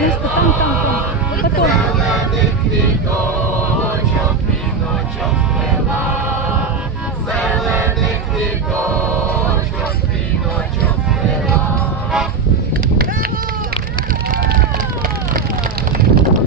Esto